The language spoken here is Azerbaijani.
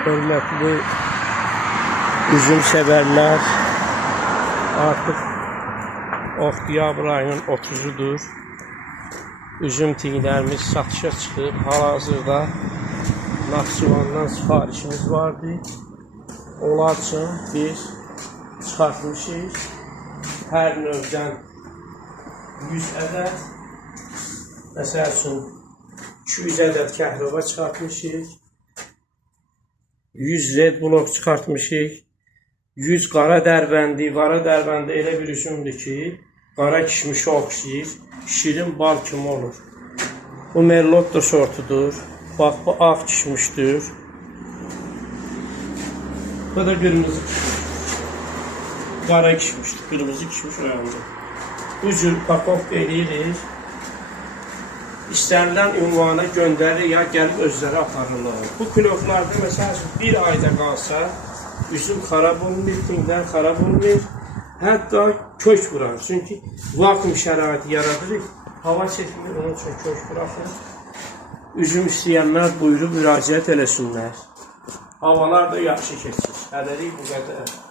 Hörmətli üzüm sevərlər, artıq oktyabr ayının 30'udur. Üzüm tiglərimiz satışa çıxıb. Hal-hazırda Naxçıvandan sifarişimiz vardı. Onlar üçün biz çıxartmışıq. Hər növdən 100 ədəd, məsəl üçün 200 ədəd kəhraba çıxartmışıq. 100 red blok çıxartmışıq. 100 qara dərbəndi. Qara dərbəndi elə bir üzümdür ki, qara kişmişə oxşayır. Şirin bal kimi olur. Bu merlotto sortudur. Bax, bu ağ kişmişdir. Bu da qırmızı kişmiş. Qara kişmişdir. Qırmızı kişmiş oyandı. Bu cür pakovka edilir. İstənilən ünvana göndərir ya gəlib özləri aparırlar. Bu kiloflarda məsəl üçün bir ayda qalsa, üzüm xarab olmur, tinglər xarab olmur. Hətta kök vurar. Çünki vakuum şəraiti yaradırıq. Hava çəkmir, onun üçün kök buraxır. Üzüm istəyənlər buyurub müraciət eləsinlər. Havalar da yaxşı keçir. Hələlik bu qədər.